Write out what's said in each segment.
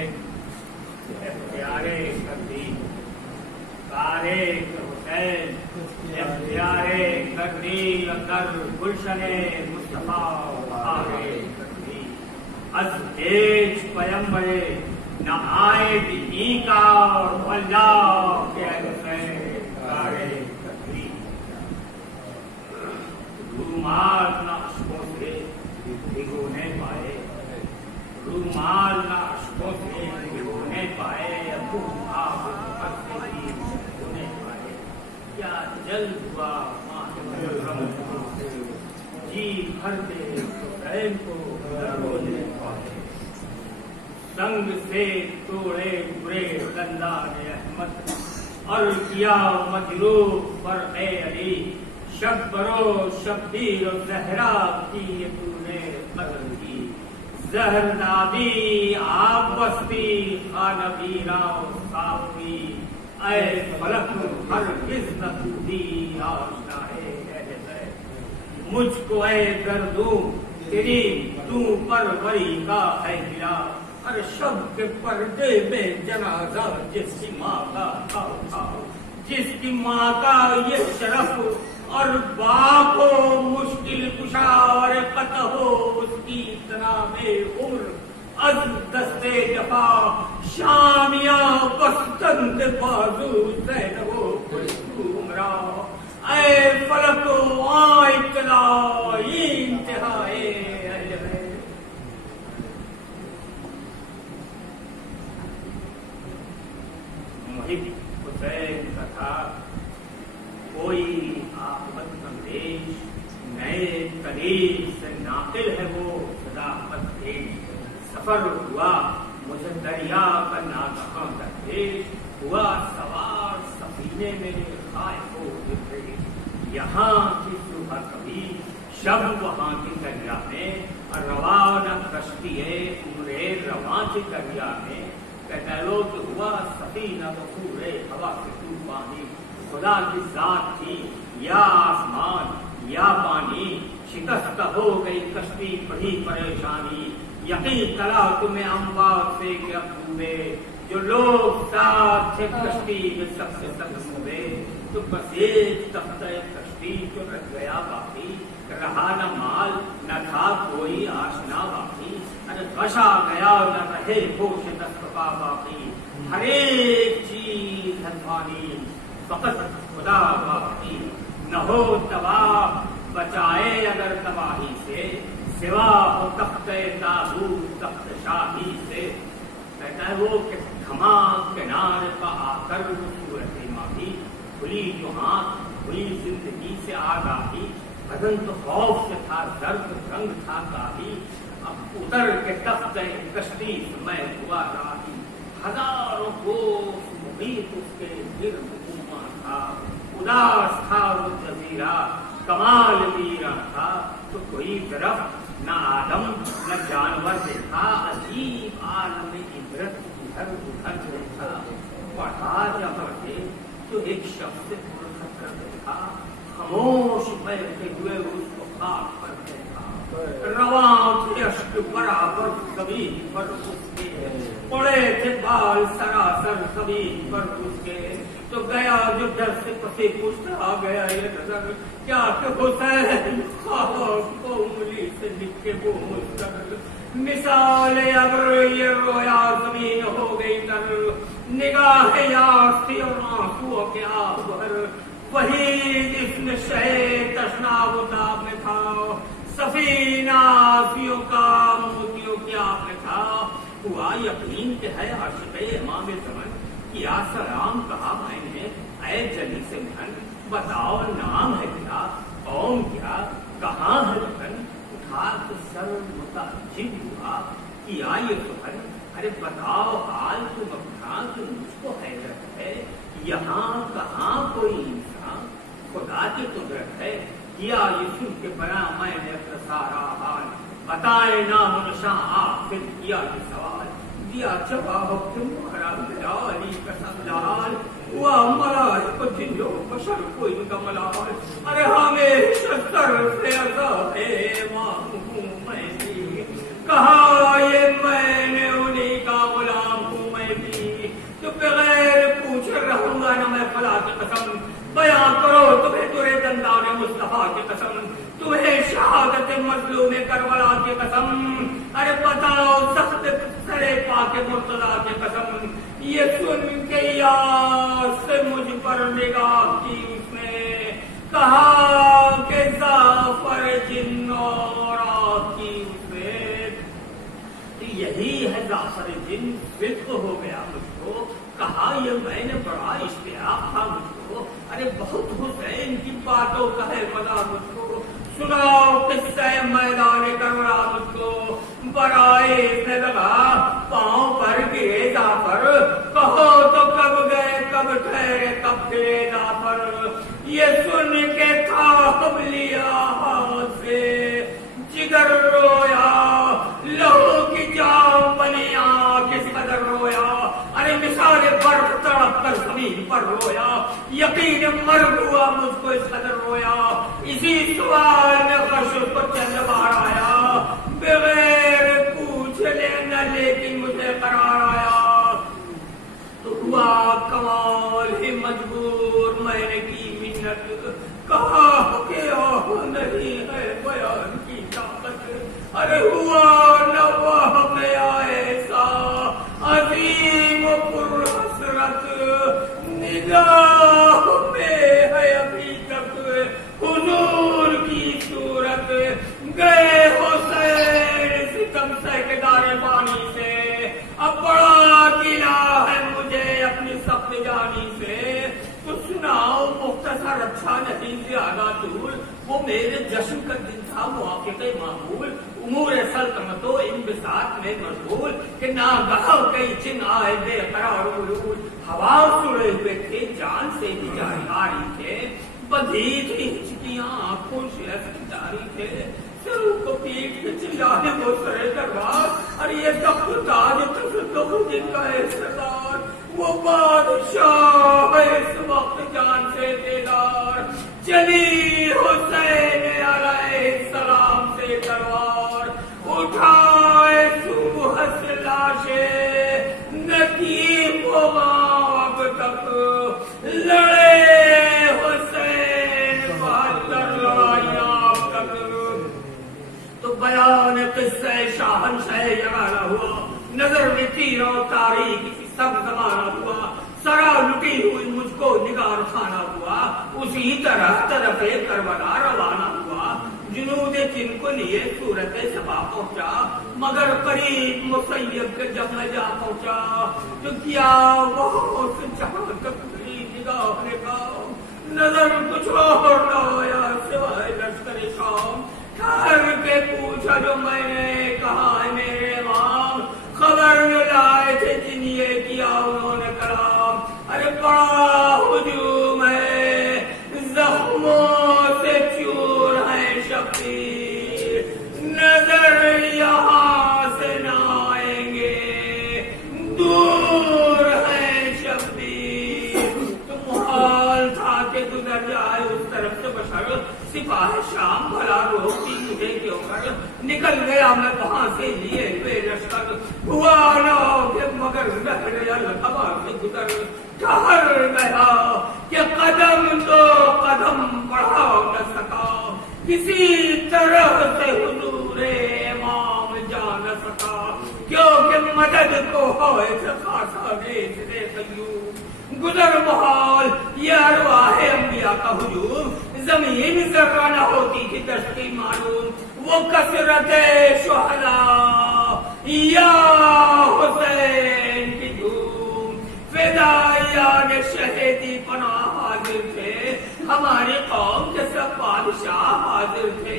حسین پیارے کردی کارے حسین پیارے کردی اندر گلشن مصطفیٰ بہارے کردی از ایج پیمبرے نہ آئے بھی کا اللہ کے حسین کارے کردی رومال نہ اشکوں سے بھگونے پائے رومال نہ اشکوں سے بھگونے پائے ابو آپ ہونے پائے کیا جل ہوا جی بھر دے حسین کو رونے پائے سنگ سے توڑے برے گندان احمد اور کیا مجروح پر اے علی شب برو شبیر و زہرا کی تو نے قدر کی زہر نادی آپ بستی خانبیرا و صافی اے فلک ہرگز نہ ٹوٹی آشنا ہے مجھ کو اے گردوں تیری تو پروری کا ہے گرا ہر شب کے پردے میں جنازہ جس کی ماں کا تھا جس کی ماں کا یہ شرف اور باپ ہو مشکل کشا اور قطع ہو اس کی تناب عمر از دستے جفا شامیہ بستند بازو زین ہو گمرا اے فلک آئے اطلاع انتہائے محب حسین کا تھا کوئی آفت اندیش نئے طریق سے ناقل ہے وہ صداقت پیش سفر ہوا مجھے دریا کا ناگہاں درپیش ہوا سوار سفینے میں خائف و بفریش یہاں کی صبح کبھی شب وہاں کی دریا میں روانہ کشتی ہے عمرے رواں کی دریا میں کہلو کہ ہوا سفینہ بصور ہوا سے طوفانی خدا کی ذات تھی یا آسمان یا پانی شکست ہو گئی کشتی بڑی پریشانی یقین کرا تمہیں اموات سے کیا ڈوبے جو لوگ ساتھ تھے کشتی میں سب سے سخت ہوئے تو بس ایک تختہ کشتی جو رہ گیا باقی رہا نہ مال نہ تھا کوئی آشنا باقی ارے غشا گیا نہ رہے ہوش دستپا باقی ہر ایک چیز دھنوانی فقط خدا باقی نہ ہو تباہ بچائے اگر تباہی سے سوا ہو تخت تابوت تخت شاہی سے کہتا ہے وہ کہ تھما کنارے پہ آ کر صورت ماہی کھلی جو ہاتھ کھلی زندگی سے آگاہی بدن تو خوف سے تھا درد رنگ تھا کافی اب اتر کے تخت کشتی میں ہوا راہی ہزاروں کوس محیط اس کے گرد تھا اداس تھا وہ جزیرہ کمال میرا تھا تو کوئی درخت نہ آدم نہ جانور دیکھا عجیب عالم عبرت ادھر ادھر دیکھا پڑھا جب پڑھے تو ایک شخص پرخطر دیکھا خاموش بیٹھے ہوئے اس کو خاک پر دیکھا رواں تھے اشک برابر کبھی پر اس کے پڑے تھے بال سراسر کبھی پر اس کے تو گیا جو ڈر سے پسے پشت آ گیا یہ نظر کیا کہ حسین خواب کو انگلی سے لکھے وہ مستقل مثال ابر یہ رویا زمین ہو گئی تر نگاہ یاس تھی اور آنسو کے آب بھر وہی جس میں شہ تشناب اتاب میں تھا سفینہ آسیوں کا موتیوں کی آپ میں تھا ہوا یقین کہ ہے عاشق امام زمن کیا سلام کہا میں نے اے جلی سے مہن بتاؤ نام ہے کیا قوم کیا کہاں ہے وطن اٹھا تو سر متعجب ہوا کیا یہ سخن ارے بتاؤ حال تم اپنا تو مجھ کو حیرت ہے یہاں کہاں کوئی انسان خدا کی قدرت ہے کیا یہ سن کے بنا میں نے اپنا سارا حال بتائے نام و نشاں آخر کیا یہ سوال دیا جواب تمہارا علی کا سمجھال ہوا ملال کو جنو بشر کوئی کا ملال ارے ہمیشہ سر سے عذاب ماں ہوں میں کہا یہ میں نے انہیں کا غلام خدا کی قسم، بیان کرو تمہیں درے دندان مصطفیٰ کی قسم، تمہیں شہادت مظلوم کربلا کی قسم، ارے بتاؤ سخت سرے پاک مرتضیٰ کی قسم، یہ سن کے یاس سے مجھ پر نگاہ کی اس نے کہا کہ زعفر جن اور آگ کی اس نے، یہی ہے زعفر جن، فکر ہو گیا مجھ کو، کہا یہ میں نے بڑا اشتیاق تھا مجھ کو، ارے بہت حسین کی باتوں کا ہے مزہ مجھ کو، سناؤ قصہ میدان کربلا مجھ کو، برائے سے لگا پاؤں پر گرے زعفر، کہو تو کب گئے کب ٹھہرے کب گرے زعفر، یہ سن کے تھا لیا ہاتھ سے جگر رویا، لہو کی جام بنی آنکھ کس قدر رویا، ارے مثال برف تڑپ کر زمین پر رویا، یقین مرگ ہوا مجھ کو اس قدر رویا، اسی سوال میں خرش کو چند بار آیا، بغیر پوچھ لینا لیکن مجھے قرار آیا، تو ہوا کمال ہی مجبور میں نے کی منت، کہا کہ نہیں ہے بیان کی طاقت، ارے ہوا نواح میں ایسا عظیم و پر حسرت، نگاہ میں ہے ابھی تک حضور کی صورت، گئے حسین ستم سہکدار پانی سے، اب بڑا گلا ہے مجھے اپنی سخت جانی سے، تو سناؤ مختصر اچھا نہیں زیادہ طول، وہ میرے جشن کا دن تھا موافق معمول، امور سلطنت و انبساط میں مشغول، کہ ناگہاں کئی جن آئے بے قرار علول، ہوا سڑے ہوئے تھے جان سے بھی جاری تھے، بدھی تھی ہچکیاں آنکھوں سے جاری تھے، سرو کو پیٹ کے چلانے وہ سرے دربار، اور یہ سب تاج تصدق جن کا احسدار، وہ بادشاہ اس وقت جان سے بیدار، چلی حسین علیہ السلام سے تلوار، اٹھائے صبح سے لاشیں نکیم ہوگا اب تک، لڑے حسین 72 لڑائیاں اب تک، تو بیان قصہ شاہنشاہ یگانہ ہوا، نظر میں تیروں تاریخ سب زمانہ ہوا، سرا لٹی ہوئی مجھ کو نگار خانہ ہوا، اسی طرح طرف کربلا روانہ ہوا، جنود جن کو لیے صورت سبا پہنچا، مگر قریب مسیب کے جب میں جا پہنچا، تو کیا وہ جہاں تک میری نگاہ نے کہا، نظر کچھ اور نہ آیا سوائے لشکر شام، ٹھہر کے پوچھا جو میں نے، کہا ہے میرے امام، خبر لائے تھے جن یہ کیا انہوں نے کلام، ارے بڑا ہجوم ہے زخموں سے چور ہے شبیر، نظر یہاں سے نہ آئیں گے دور ہے شبیر، تو محال تھا کہ گزر جائے اس طرف سے بشر، سپاہ شام بھلا روکتی مجھے کیوں کر، نکل گیا میں وہاں سے لیے ہوئے لشکر، ہوا نہ کہ مگر ہوا سے گزر، ٹھہر گیا کہ قدم تو قدم بڑھا نہ سکا، کسی طرح سے حضور امام جا نہ سکا، کیونکہ مدد کو ہوئے سے خاصا دیش دے قیوم، گزر محال یہ ارواح انبیاء کا ہجوم، زمین ذرہ نہ ہوتی تھی دشتی معلوم، وہ کثرت شہداء یا حسین کی دھوم، فدائیان شہیدی پناہ حاضر تھے، ہماری قوم کے سب بادشاہ حاضر تھے،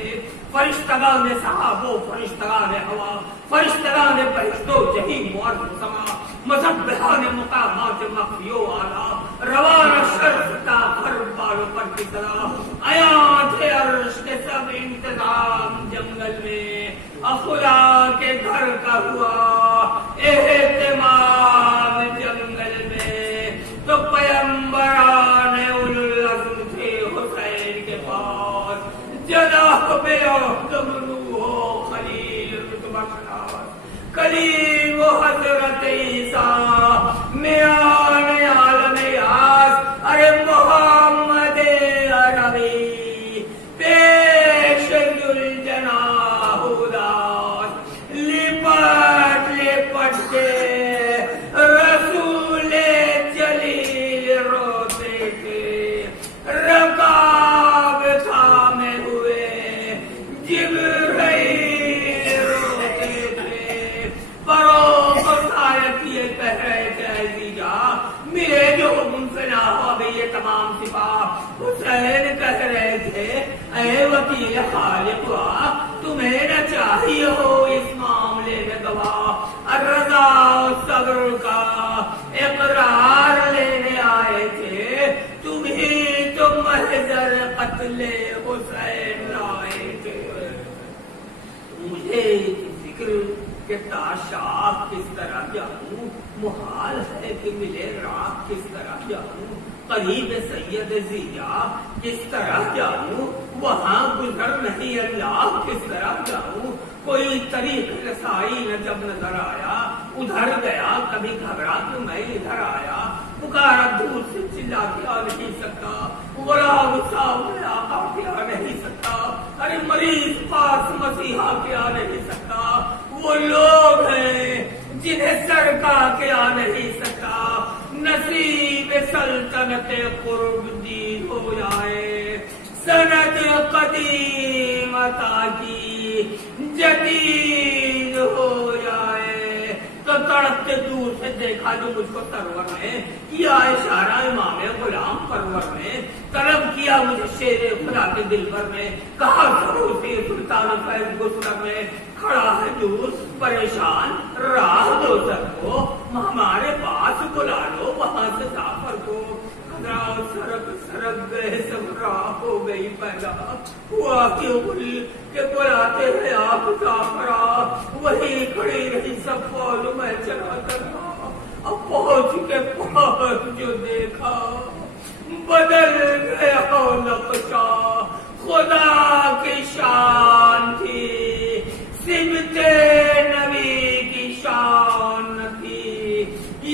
فرشتگان صحابہ فرشتگان ہوا، فرشتگان بہشت و جحیم و ارض سما، مذہبان مقامات مخفی و اعلیٰ، روان شرف تا ہر بالوں پر کی صدا، آیا تھے عرش کے سب انتظام جنگل میں، خدا کے گھر کا ہوا اہتمام جنگل میں، تو پیمبران اولو العزم تھے حسین کے پاس، جناح بے عہد منوح خلیل رتبہ شناس، کلیم و حضرت عیسیٰ میان عالم یاس، ارے کا حسین کہہ رہے تھے اے وکیل خالق تمہیں نہ چاہیے ہو اس معاملے میں گواہ، الرضا صبر کا اقرار لینے آئے تھے، تمہیں تو محضر قتل حسین لائے تھے۔ مجھے فکر کہ تاشاب کس طرح جاؤں، محال ہے کہ ملے راہ کس طرح جاؤں، قریب سید زیا کس طرح جاؤں، وہاں گزر نہیں اللہ کس طرح جاؤں، کوئی طریق رسائی نہ جب نظر آیا، ادھر گیا کبھی گھبرا تو میں ادھر آیا، پکارا دور سے چلا کے آ نہیں سکتا، غلام سامنے آقا کے آ نہیں سکتا، ارے مریض پاس مسیحا کے آ نہیں سکتا، وہ لوگ ہیں جنہیں سرکا کے آ نہیں سکتا، نصیب سلطنت قرب دین ہو جائے، سند قدیم عطا کی جدید ہو جائے، تو تڑپتے دور سے دیکھا جو مجھ کو سرور نے کیا اشارہ امام غلام پرور نے، طلب کیا مجھے شیر خدا کے دل بھر میں، کہا ضرور سے سلطان فیض گسر میں کھڑا ہے دور پریشان، راہ دو سر کو ہمارے پاس بلا لو وہاں سے سافر کو، سرک سرک گئے سب راہ ہو گئی پیدا، ہوا کیوں بل کہ بلاتے ہیں آپ سافرا، وہی کھڑی رہی سب فوج میں چلا کرنا، اب پہنچ کے پاس جو دیکھا بدل گیا نقشہ، خدا کی شان تھی سمت نبی کی شان تھی،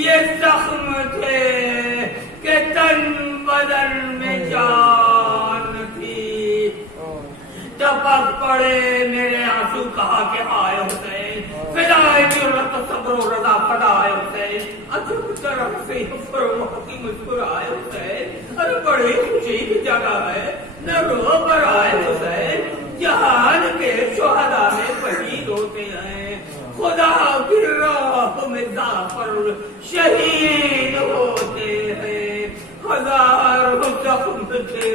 یہ زخم تھے کہ تن بدن میں جان تھی، ٹپک پڑے میرے آنسو کہا کہ آئے حسین، فدائے جرت و صبر و رضا فدائے حسین، عجب طرح سے فرماتی مسکرائے حسین، ارے بڑی خوشی کی جگہ ہے نہ رو برائے حسین، جہان کے شہداء میں شہید ہوتے ہیں، خدا کی راہ میں ظافر شہید ہوتے ہیں، ہزار زخم تھے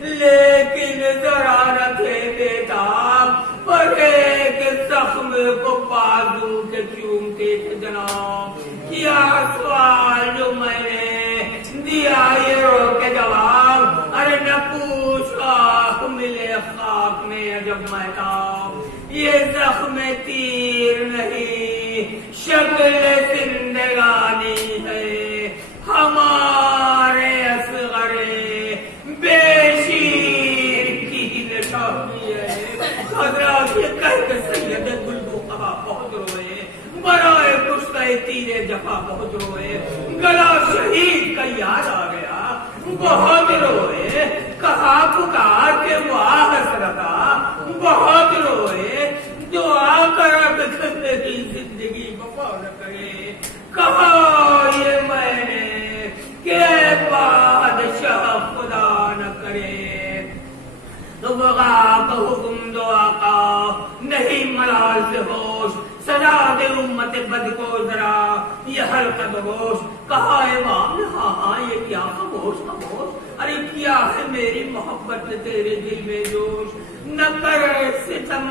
لیکن ذرا نہ تھے بےتاب، پر ایک زخم کو بازو کے چومتے تھے جناب، کیا سوال جو میں نے دیا یہ رو کے جواب، ارے نہ پوچھا ملے خاک میں جب محتاب، یہ زخم تیر نہیں شکل زندگانی ہے، ہمارے اصغر بے شیر کی نشانی ہے، حضرات یہ کہہ کے سید گلبو قبا بہت روئے، برائے کشتہ تیر جفا بہت روئے، گلا شہید کا یاد آ گیا بہت روئے، کہا پکار کے واہ حسرتا بہت روئے، دعا کرا کہ زندگی وفا نہ کرے، کہا یہ میں نے کہ بادشاہ خدا نہ کرے، تو بغا کا حکم دو آقا نہیں ملال سے ہوش، سزا دے امت بد کو ذرا یہ حلقت ہوش، کہا امام نے ہاں ہاں یہ کیا خاموش خاموش، ارے کیا ہے میری محبت تیرے دل میں جوش، نہ کر ستم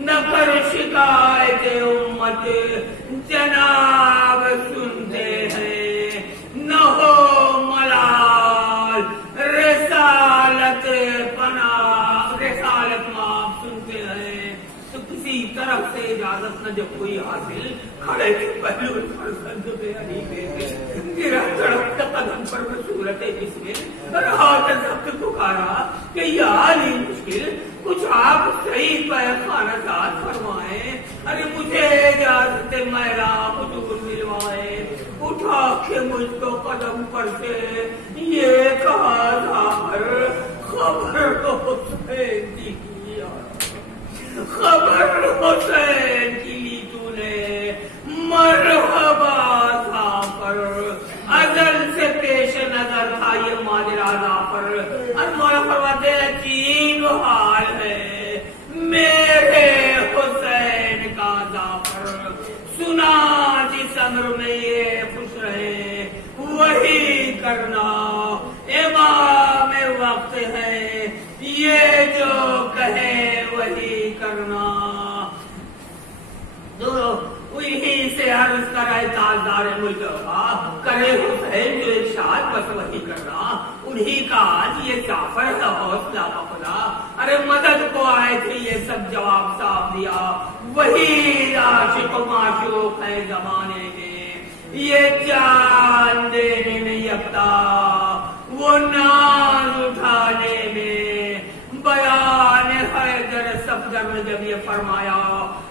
نہ کر شکایت امت جناب سنتے ہیں، نہ ہو ملال رسالت پناہ رسالت معاف سنتے ہیں، تو کسی طرف سے اجازت نہ جب کوئی حاصل، کھڑے کے پہلو فرزند پہ علی بیٹے، گرا تڑپتا قدم پر صورت بسم رہا ضبط پکارا کہ یا علی مشکل کچھ آپ صحیح پیخانہ ساتھ فرمائیں، ارے مجھے اجازت میرا حضور ملوائے، اٹھا کے مجھ کو قدم پر سے یہ کہا ظاہر خبر حسین کی خبر حسین کی لی تو نے، مرحبا ظافر، ازل سے پیش نظر تھا یہ ماجرا ظافر، اور مولا فرماتے ہیں چین و حال ہے میرے حسین کا ظافر، سنا جس امر میں یہ خوش رہے وہی کرنا، امام الملتقا کرے حسین جو ارشاد بس وہی کرنا انہی کا آج یہ جعفر ہے حوصلہ بخدا. ارے مدد کو آئے تھے یہ سب جواب صاف دیا وہی عاشق و معشوق ہے زمانے میں یہ جان دینے میں یکتا وہ ناز اٹھانے میں. بیان حیدر صفدر نے جب یہ فرمایا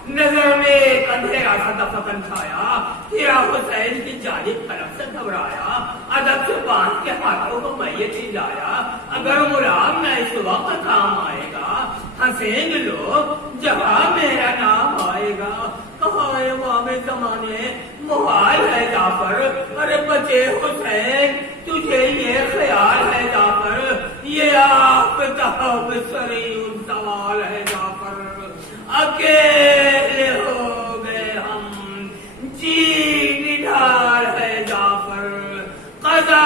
نظر میں ایک اندھیرا سا دفقن چھایا کیا حسین کی جانب طرف سے گھبرایا ادب سے باندھ کے ہاتھوں کو میت ہی لایا اگر غلام نہ اس وقت کام آئے گا ہنسیں گے لوگ جہاں میرا نام آئے گا. کہاں ہے وام زمانے محال ہے جعفر ارے بچے حسین تجھے یہ خیال ہے جعفر یہ آفتاب سری ان سوال ہے جعفر اکیلے ہو گئے ہم جی نڈھال ہے جعفر قضا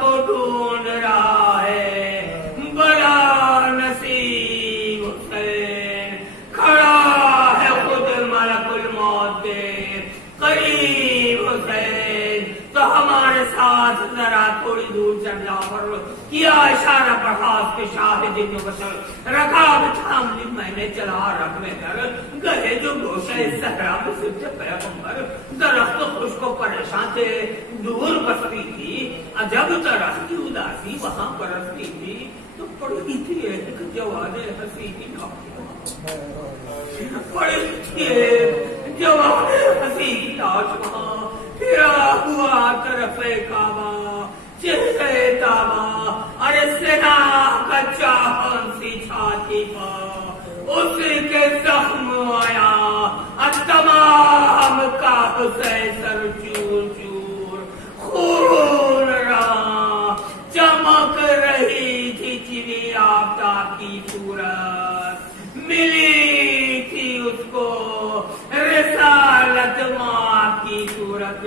کو ڈھونڈ رہا ہے بڑا نصیب حسین کھڑا ہے خود ملک الموت کے قریب حسین تو ہمارے ساتھ ذرا تھوڑی دور چل جعفر کیا اشارہ پڑھاس کے شاہد جو بشر رکاب تھام لی میں نے چلا رکھ میں در گئے جو گوشہ صحرا میں صرف پیغمبر درخت خوش کو پریشان تھے دور بستی تھی عجب طرح کی اداسی وہاں برستی تھی تو پڑھی تھی ایک جوان حسین پڑھی تھی جوان حسین لاش وہاں پھرا ہوا طرف کعبہ چہرے تابا ارے سنا کا چاہن سی چھاتی پا اس کے زخم آیا تمام کا حسین سر چور چور خون رہا چمک رہی تھی چوی آفتاب کی صورت ملی تھی اس کو رسالت ماں کی صورت.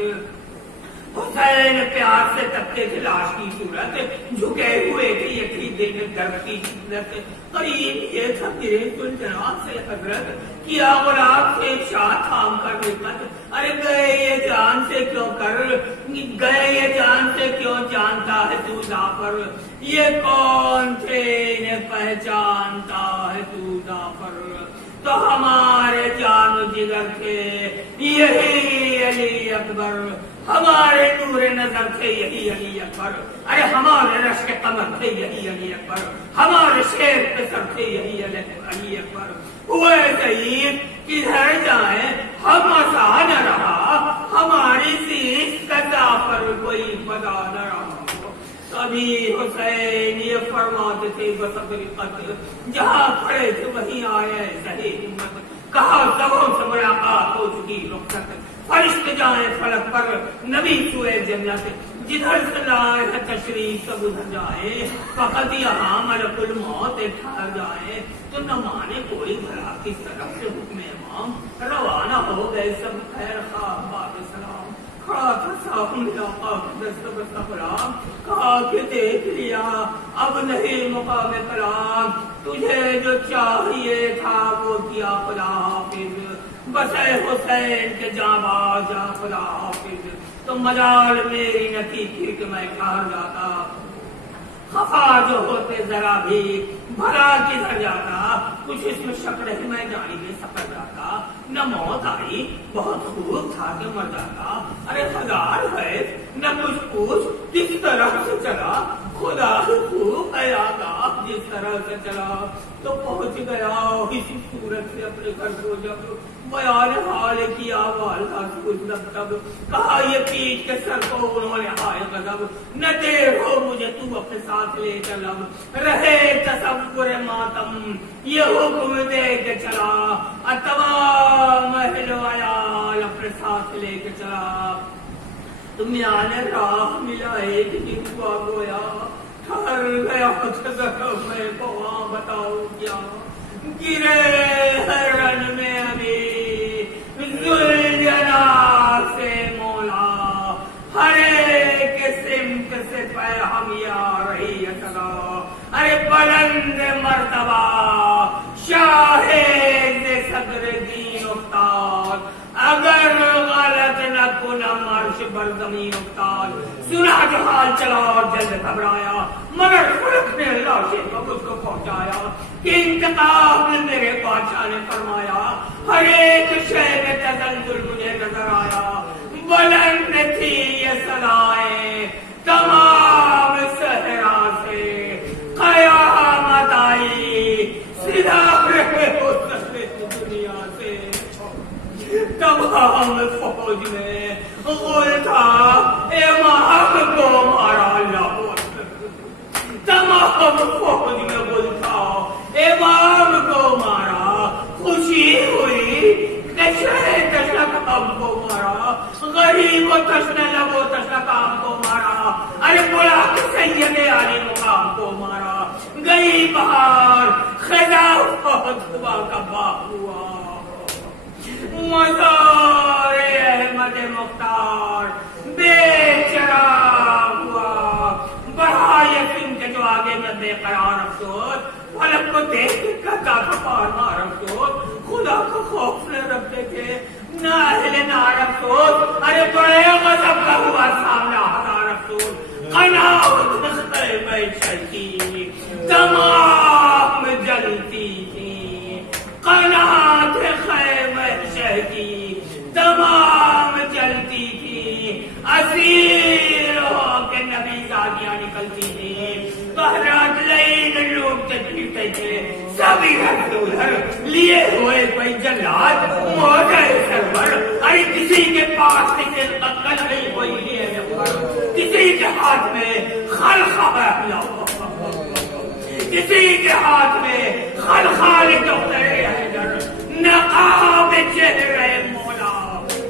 حسین پیار سے تکتے تھے لاش کی صورت جھکے ہوئے تھے یقین دل میں درد کی شدت قریب یہ تھا گرے تل جناب سے حضرت کیا غلام سے شاہ تھام کر رکت ارے گئے یہ جان سے کیوں کر گئے یہ جان سے کیوں جانتا ہے تو جعفر یہ کون تھے انہیں پہچانتا ہے تو جعفر تو ہمارے جان و جگر تھے یہی علی اکبر ہمارے نور نظر تھے یہی علی اکبر ارے ہمارے رشک قمر تھے یہی علی اکبر ہمارے شیر پہ سر تھے یہی علی اکبر ہوئے ضعیف کدھر جائیں ہم آسان نہ رہا ہماری سیس کا جعفر کوئی بدا نہ رہا. ابھی حسین یہ فرماتے تھے بصدرقت جہاں کھڑے تھے وہیں آئے صحیح ہمت کہا سبوں سے ملاقات ہو چکی رخصت فرشتے جائیں فلک پر نبی سوئے جنت جدھر سے لائے ہے تشریف سب ادھر جائے فقط یہاں ملک الموت ٹھہر جائے تو نہ مانے کوئی بھلا کس طرف سے حکم امام روانہ ہو گئے سب خیر خواہ باب سلام. کھڑا تھا سامنے آقا دست بستہ غلام کہا کہ دیکھ لیا اب نہیں مقام کلام تجھے جو چاہیے تھا وہ کیا خدا حافظ بس اے حسین کے جاں باز جا خدا حافظ تو مجال میری نہ تھی پھر کہ میں کہاں جاتا خفا جو ہوتے ذرا بھی بھلا کدھر جاتا کچھ اس میں شک نہیں میں جانی میں سفر جاتا نہ موت آئی بہت خوب تھا کہ مر جاتا ارے ہزار ہے نہ کچھ پوچھ کس طرح سے چلا خدا خوب ہے آگا جس طرح سے چلا تو پہنچ گیا اسی صورت سے اپنے گھر کو جب بیان حال کیا والدہ سے تب کہا یہ پیٹ کے سر کو انہوں نے ہائے غضب نہ دیر ہو مجھے تو اپنے ساتھ لے چل رہے تصور ماتم یہ حکم دے کے چلا تمام اہل و عیال اپنے ساتھ لے کے چلا. تم آنے راہ ملا ایک دن ہوا گویا ٹھہر گیا میں کو وہاں بتاؤ کیا گرے ہرن میں ابھی ذوالجنا سے مولا ہر ایک سمت سے پیغام آ رہی ہے صدا ارے بلند مرتبہ شاہ صدر دین افتاد اگر غلط نہ کنم عرش بر زمین افتاد، سنا جو حال چلا اور جلد گھبرایا، مگر فلک نے لاشیں کو مجھ کو پہنچایا کہ انتقام میرے بادشاہ نے فرمایا، ہر ایک شے میں تسلسل مجھے نظر آیا، بلند تھی یہ صدائیں تمام صحرا سے، قیامت آئی سدا رہے ہو دنیا سے، تمام فوج میں غل تھا امام کو مارا، اللہ اکبر، تمام فوج میں غل تھا امام کو مارا، خوشی ہوئی تشنک اب کو مارا، غریب و تشنہ لب و تشنک اب کو مارا، ارے بلا سید علی مقام کو مارا، گئی بہار خزاں خطبہ کا باغ ہوا، مزار احمد مختار بے چراغ ہوا، بڑھا یقین کے جو آگے میں بے قرار افسوس، فلک کو دیکھ کر پار مار افسوس، خدا کا خوف نہ رکھتے تھے نہ اہل نار افسوس، ارے بڑے غضب کا ہوا سامنا ہزار افسوس، قناعت خیمہ شہی تمام جلتی تھی، قناعت خیمہ شہی تمام جلتی تھی، اسیر ہو کے نبی زادیاں نکلتی تھی، بہرات لین لوگ تجریفے تھے، سبھی ادھر لیے ہوئے کوئی جلاد موجہ سرور، ارے کسی کے پاس نکل قتل نہیں ہوئی لیے نفر، کسی کے ہاتھ میں خلخہ اللہ، کسی کے ہاتھ میں خلخال دختر حیدر، نقاب چہرے مولا،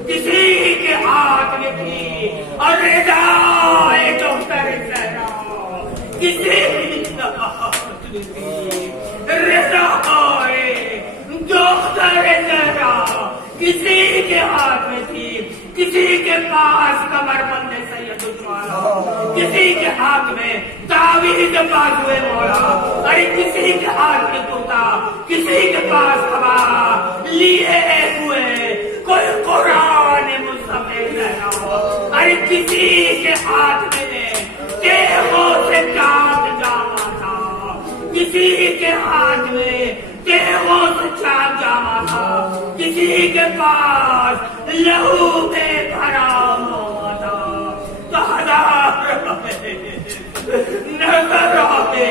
کسی کے ہاتھ میں تھی اور رضا دختر زہرا، کسی کے ہاتھ میں تھی رضا دختر زہرا، کسی کے ہاتھ میں تھی، کسی کے پاس کمر بند سید الشہداء، کسی کے ہاتھ میں تعویذ بازوئے مولا، ارے کسی کے ہاتھ میں کرتا، کسی کے پاس ہوا لیے ہوئے کوئی قرآن مصطفی زہرا، ارے کسی کے ہاتھ میں تیغوں سے چاک جاما تھا، کسی کے ہاتھ میں تیغوں سے چاک جاما تھا، کسی کے پاس لہو میں بھرا موما تھا، تو ہزار نظر آتے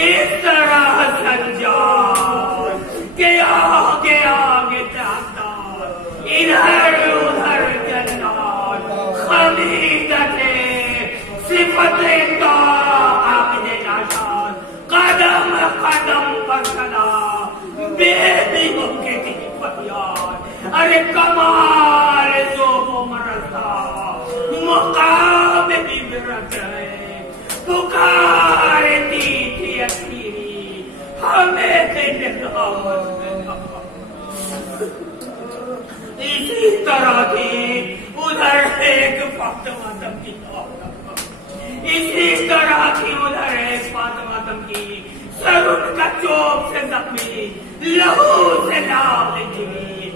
اس طرح سنجار کہ آگے آگے جاندار، ادھر ادھر جنات، خمیدت صفت تو عابد نشان، قدم قدم پر صدا بیٹیوں کے دی فریاد، ارے کمال ذوق و مرض تھا، مقام عبرت ہے، پکارتی تھی اسیری ہمیں نظامت میں، اسی طرح تھی ادھر ایک فاطمہ دم کی، اسی طرح تھی ادھر ایک فاطمہ دم کی، سر ان کا چوب سے زخمی، لہو سے لال جمی،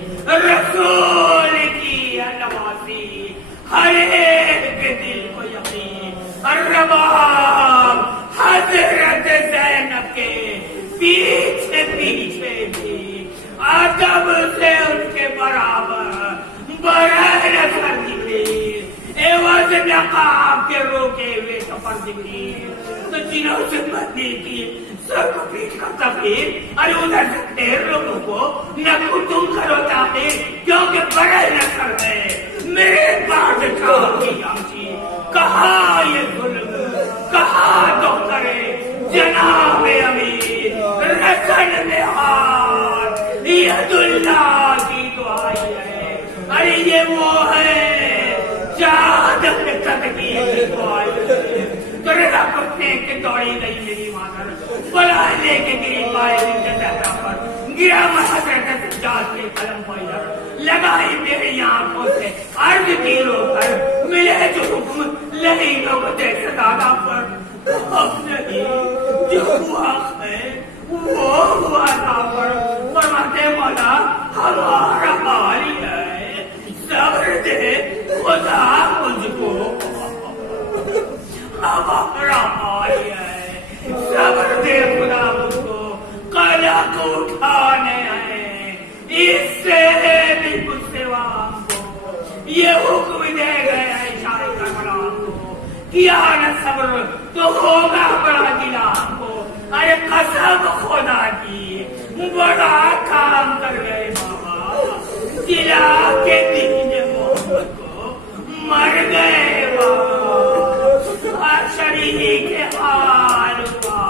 رسول کی نواسی، ہر ایک کے دل کو یقین، الرباب حضرت زینب کے پیچھے پیچھے تھی، ادب سے ان کے برابر برہ نظر جبریل، عوض نقاب کے روکے ہوئے سفر جبریل، تو جنہوں سے بندی کی سر کو پیٹ کر تفریح، ارے ادھر سے ڈھیر لوگوں کو نہ تم کرو تاخیر، کیونکہ بڑے نظر ہے میرے بادشاہ کی آنچی، کہاں یہ ظلم، کہاں دختر جناب امیر، رسن میں ہاتھ ید اللہ کی دعائی ہے، ارے یہ وہ ہے جادت تدقیق کی دعائی ہے، تو رضا کو پھینک کے دوڑی گئی میری مادر، بلا لے کے گری پائے زہرا پر، گرا حضرت سجاد کے قلم پر، لگائی میری آنکھوں سے عرض کی رو کر، ملے جو حکم لہی لوگ دے صدادہ پر، اب نہیں جو ہوا ہے وہ ہوا تھا پر، فرماتے مولا ہمارا حال ہے، صبر دے خدا مجھے ہمارا بھائی ہے، صبر دے خدا مجھ کو قلع کو اٹھانے آئے، اس سے بھی کچھ سوا ہم کو یہ حکم دے گئے شاہ کرام کو، کیا نہ صبر تو ہوگا بڑا گلا ہم کو، ارے قسم خدا کی بڑا کام کر گئے بابا، جلا کے دین محمد کو مر گئے بابا، شریح کے حال ہوا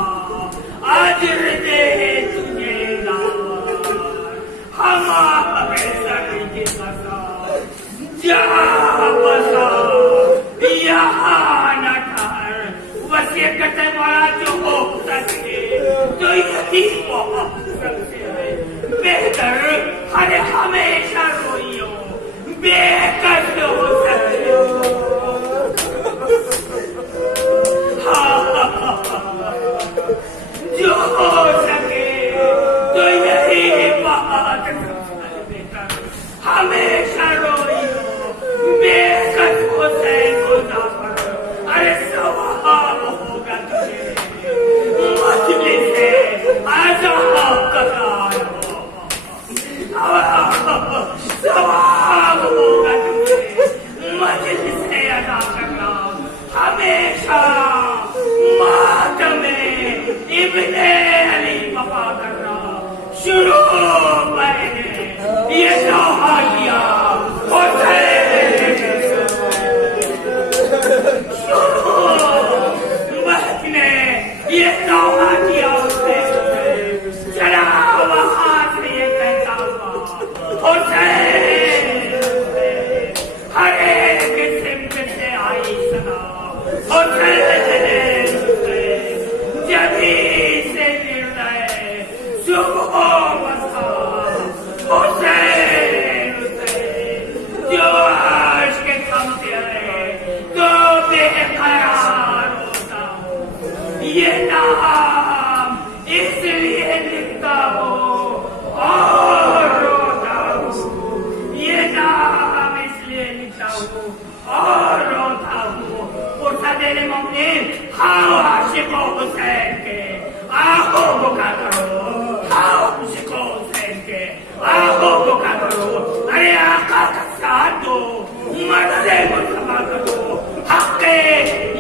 اجر دے تجھے دار، ہمارے سر کے بسا جہاں بسا یہاں نہ ٹھہر، وسیع کرتے والا جو ہو سکے تو یہی بہت سب سے ہے بہتر، ہر ہمیشہ روئیو بے کس ہو سکے، جو ہو سکے تو یہی بہت سب سے بہتر، ہمیشہ روئیو بے کس ہو سکے پر، ارے ثواب ہوگا تجھے مجلس عذاب کا ثواب ہوگا تجھے مجلس عذاب کا، ہمیشہ ماتم ابن علی وفا کرنا شروع میں نے یہ دوہا کیا، یہ دوہا کیا چلا وہاں سے یہ کہتا ہوا حسین ہر ایک سمت سے آئی سنا، حسین جبھی سے گر رہے صبح مسا، حسین جو عشق تھمتے رہے تو بے قرار ہوتا ہوں، یہ نام اس لیے لکھتا ہوں اور روتا ہوں، یہ نام اس لیے لکھتا ہوں اور روتا ہوں، مرتد مومنین ہاؤ عاشقو حسین کے آہو بکا کرو، ہاؤ عاشقو حسین کے آہو بکا کرو، ارے آقا کا ساتھ دو، مدد مصطفیٰ کرو، حق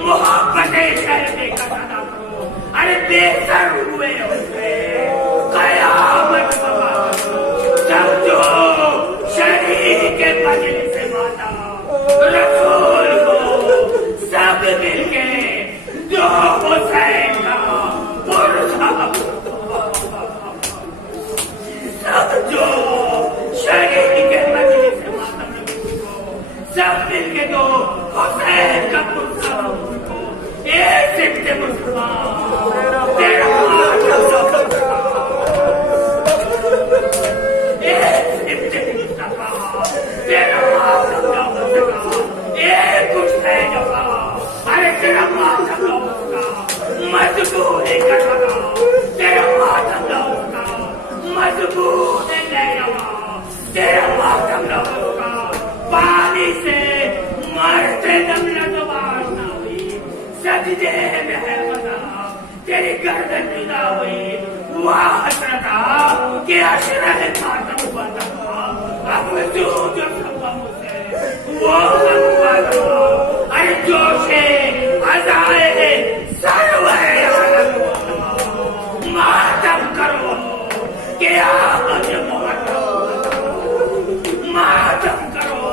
محبت شہر کا ادا کرو، ارے بے سر ہوئے حسین قیامت بابا کرو، سمجھو شریح کے مجلس سے ماتا رسول کو سب مل کے جو حسین کا پرسا، سمجھو شریح کے مجلس سے ماتا رسول کو سب مل کے دو حسین کا پرسا کو، اے سبت مسلمان تیرا ماتم تیرا ماتم کچھ ہے جفا، ارے تیرا ماتم مجبور کر لگا، تیرا ماتم مجبور نہیں رہا، تیرا ماتم پانی سے مرتے دم لگواش نہ ہوئی، سجدے میں ہے مزہ تیری گردن جدا ہوئی، وہ حسرتا کہ اشرح ماتم ہوا تھا، اب جو سبا مجھے وہ سبا، ارے جوش عزائے سروے عالم ماتم کرو کہ آمد محرم، ماتم کرو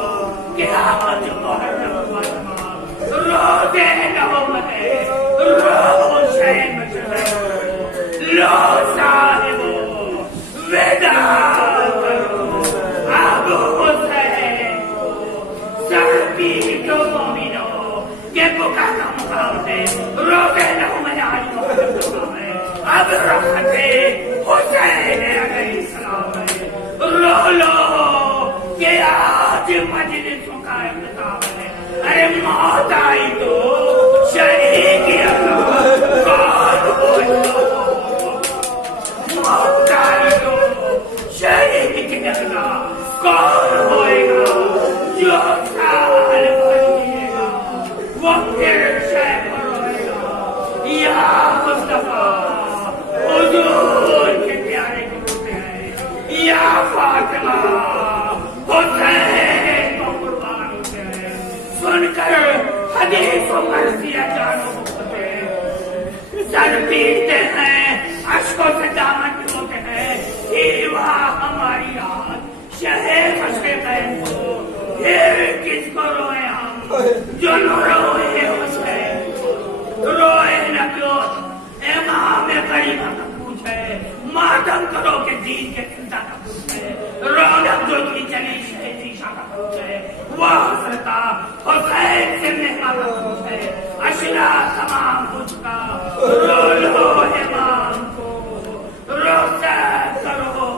کہ آمد محرم، روزے نومت رو حسین مشرے لو صاحبو وداع کرو، اب حسین سر پیٹو مومنو کہ بکا کا مقام ہے، روزے نومت آج محرم ہے، اب رحمت حسین علیہ السلام ہے، رو لو کہ آج مجلسوں کا اختتام ہے، ارے موت آئی تو شریح کی کون بولو، موت آئی تو شریح کی کون ہوئے گا، جو سال بنیے گا وہ پھر شہ پر ہوئے گا، ماتم کرو کہ دین کے زندہ تک ہے، رونق جو تھی چلی شیشہ تک ہے، وہ حسرتا حسین سے مہمان ہے، اشلا تمام کچھ کا رو لو امام کو، روشن کرو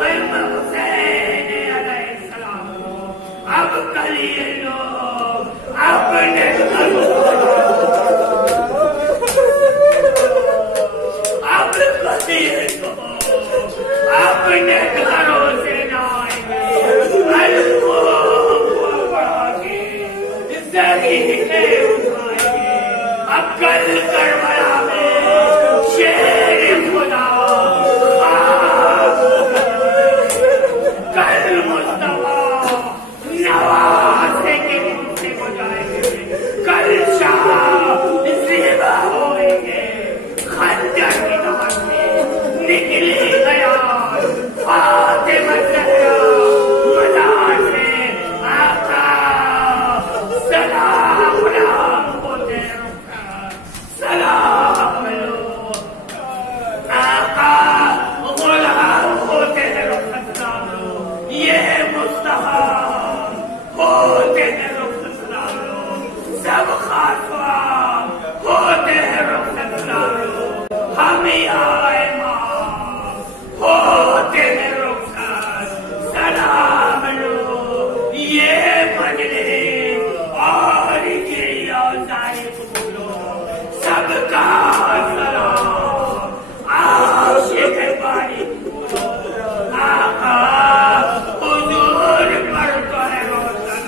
امام حسین علیہ السلام کو، اب کلیے لوگ اپنے اپنے گھروں سے لائیں گے، بڑھا کے زمینیں اٹھائیں گے، اب کل کربلا میں شیر خدا کل مصطفیٰ نوازے کے منہ سے ہو جائیں گے، کل شاہ زیبا ہوئیں گے، خنجر کی دہر میں نکلی گیا فاطمہ زہرا مزار سے، آقا سلام غلام ہوتے رکھا، سلام لو آقا غلام ہوتے رکھا، سلام لو یہ مصطفیٰ ہوتے رکھا، سلام لو سب خاصا ہوتے رکھا، سلام لو ہم آئے ماں ہوتے ہیں رخصت، سلام لو یہ مجلس اور یہ اوزاری قبولو، سب کا سلام عاشق باری قبولو، آقا حضور پر تو ہے روشن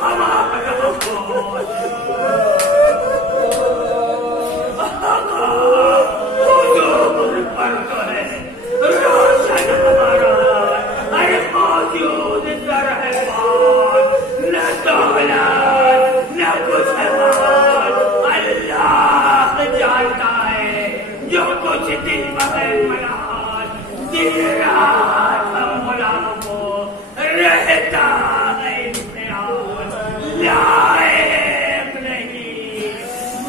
ہمارا ہوش، حضور پر تو ہے روشن ہمارا، ارے موجود نہ دولت نہ کچھ مال، اللہ جانتا ہے جو کچھ دل بغیر ملال، دن رات ہم غلام کو رہتا ہے انتظار، لائق نہیں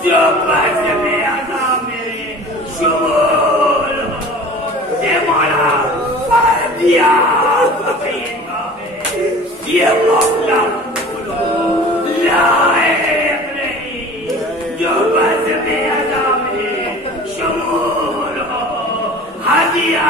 جو بس میں عطا میرے شمول ہو، اے مولا دیا یہ مولا بولو، لائق نہیں جو بس میں عطا میرے شمول ہو، ہدیہ